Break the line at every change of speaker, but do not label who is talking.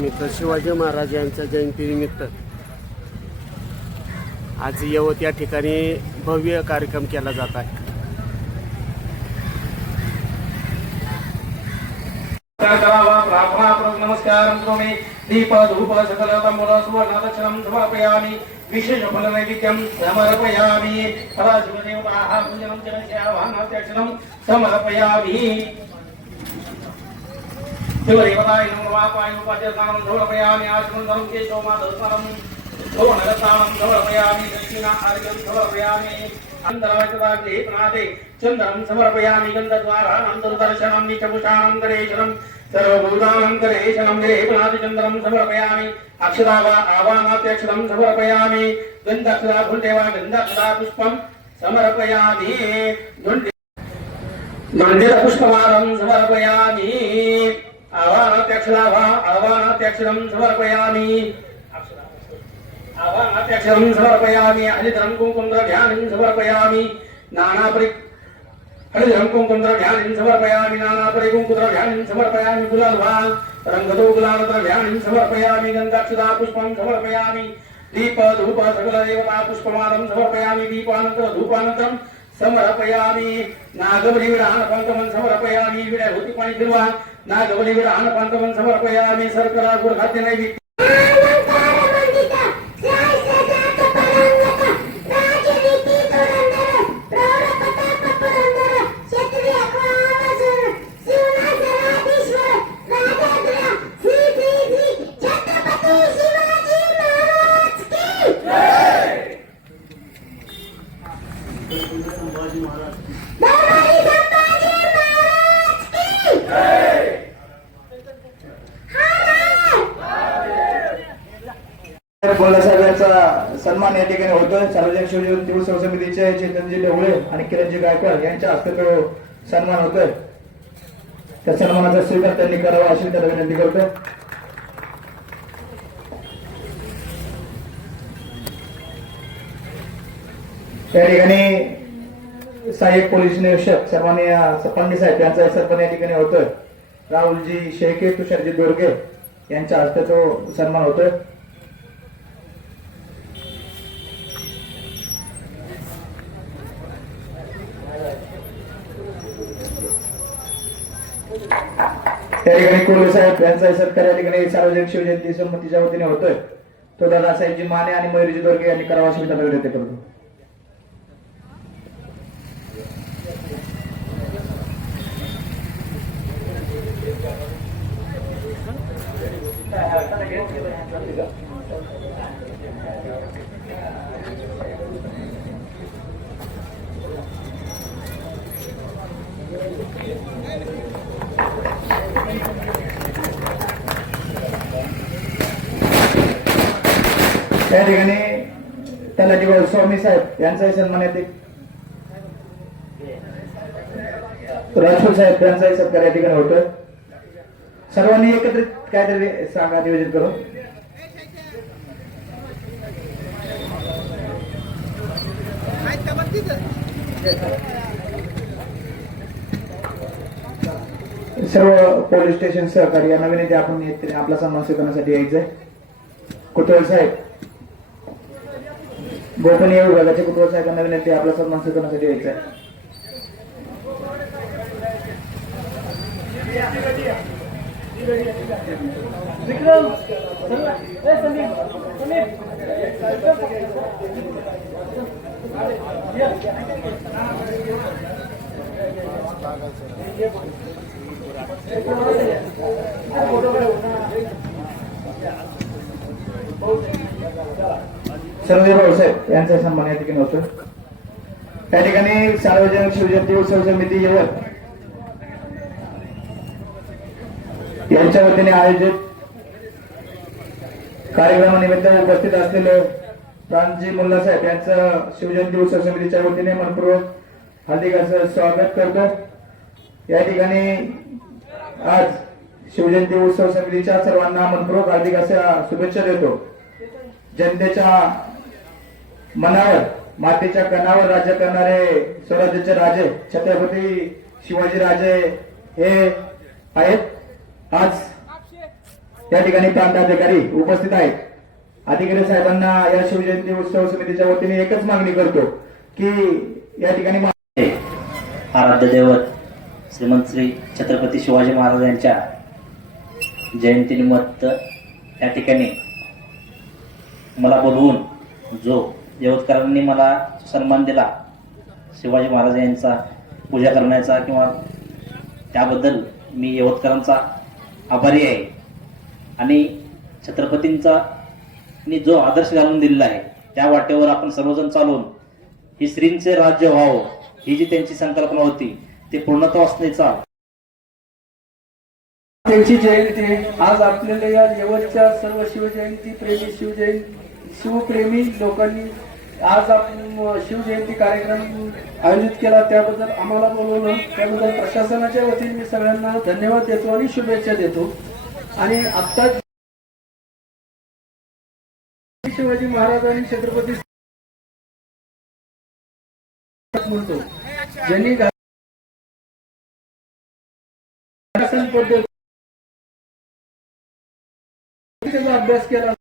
मित्र शिवाजी महाराज यांच्या जयंतीनिमित्त आज यवत या ठिकाणी भव्य कार्यक्रम केला जात आहे.
करावा प्रार्थना पूर्वक करोमि दीप धूप सकल सुवर्ण दक्षिणं समर्पयामि विशेष फल नैवेद्यं समर्पयामि सदाशिवदेवताः पूजनं च समर्पयामि। శివదేవతాయ నమ వాపాయ ఉపాధ్యానం గౌరవయామి ఆశకుందరం కేశవమాధవరం గౌరవనగతానం గౌరవయామి దక్షిణా ఆర్యం గౌరవయామి అందరవచవాగ్రే ప్రణాదే చంద్రం సమర్పయామి గంధద్వారానం దుర్దర్శనం నిచభూషానం గణేశనం సర్వభూతానం గణేశనం రే ప్రణాది చంద్రం సమర్పయామి అక్షరావా ఆవానాత్యక్షరం సమర్పయామి మందిర పుష్పమాలం సమర్పయామి. आवानात्यक्षरावा आवानात्यक्षरं समर्पयामि। आवाहनाध्यक्षरं समर्पयामि हरिधरं कुङ्कुमद्रव्याणिं समर्पयामि नानापरि हरिधरं कुङ्कुमद्रव्याणिं समर्पयामि नानापरि कुङ्कुमद्रव्याणिं समर्पयामि गुलाल्वा रङ्गतो गुलालद्रव्याणिं समर्पयामि गन्धाक्षदा पुष्पं समर्पयामि दीप धूप सकलदेवता पुष्पमालं समर्पयामि दीपानन्तरं धूपानन्तरं समर्पयामि नागबली विधान समर्पयामि विडा నా గౌరీ కూడా ఆనపంతమం సమర్పయామి సర్కరా
గురు खाते నైవేద్యం या ठिकाणी होतं सार्वजनिक शिवजयंती दिवस समितीचे चेतनजी ढवळे आणि किरणजी गायकवाड यांच्या हस्ते तो सन्मान होतोय. त्या सन्मानाचा स्वीकार त्यांनी करावा अशी त्याला विनंती करतो त्या ठिकाणी सहाय्यक पोलीस निरीक्षक सन्माननीय सपांडे साहेब यांचा सन्मान या ठिकाणी होतोय. राहुलजी शेळके तुषारजी दोरगे यांच्या हस्ते तो सन्मान होतोय. त्या ठिकाणी कोल्हे साहेब यांचा सत्कार या ठिकाणी सार्वजनिक शिवजयंती संमतीच्या वतीने होतोय. तो दादा साहेबजी माने आणि मयुरीजी दोर्गे यांनी करावा अशी मी त्यांना विनंती करतो. त्या ठिकाणी त्याला जेव्हा स्वामी साहेब यांचाही सन्मान येते. राजपूर साहेब यांचाही सत्कार या ठिकाणी होतोय. सर्वांनी एकत्रित काहीतरी सांगा नियोजन करून सर्व पोलीस स्टेशन सहकारी नवीन येते आपण येत- आपला सन्मान स्वीकारण्यासाठी यायचंय. कुतवल साहेब गोपनीय विभागाचे कुटुंब साहेबांना विनंती आपला सन्मान स्वीकारण्यासाठी यायचा आहे सर्व भाऊसाहेब यांचा सन्मान या ठिकाणी होतो त्या ठिकाणी सार्वजनिक शिवजयंती उत्सव समिती यवत यांच्या वतीने आयोजित कार्यक्रमानिमित्त उपस्थित असलेले रामजी मुल्ला साहेब यांचं शिवजयंती उत्सव समितीच्या वतीने मनपूर्वक हार्दिक असं स्वागत करतो या ठिकाणी आज शिवजयंती उत्सव समितीच्या सर्वांना मनपूर्वक हार्दिक अशा शुभेच्छा देतो. जनतेच्या मनावर मातेच्या कणावर राज्य करणारे स्वराज्याचे राजे छत्रपती शिवाजी राजे हे आहेत. आज या ठिकाणी प्रांताधिकारी उपस्थित आहेत. अधिकारी साहेबांना या शिवजयंती उत्सव समितीच्या वतीने एकच मागणी करतो की या ठिकाणी
आराध्य दैवत श्रीमंत श्री छत्रपती शिवाजी महाराज यांच्या जयंतीनिमित्त या ठिकाणी मला बोलवून जो यवतकरांनी मला सन्मान दिला. शिवाजी महाराज यांचा पूजा करण्याचा किंवा त्याबद्दल मी यवतकरांचा आभारी आहे. आणि छत्रपतींचा मी जो आदर्श घालून दिलेला आहे त्या वाटेवर आपण सर्वजण चालून ही श्रींचे राज्य व्हावं ही जी त्यांची संकल्पना होती ते पूर्णत्व असण्याचा
त्यांची जयंती आज आपल्याला या यवतच्या सर्व शिवजयंती प्रेमी शिवजयंती शिवप्रेमी लोकांनी आज आपण शिवजयंती कार्यक्रम आयोजित केला त्याबद्दल आम्हाला बोलवलं. त्याबद्दल प्रशासनाच्या वतीने मी सगळ्यांना धन्यवाद देतो आणि शुभेच्छा देतो. आणि आत्ता शिवाजी महाराज आणि छत्रपती म्हणतो ज्यांनी त्याचा अभ्यास केला.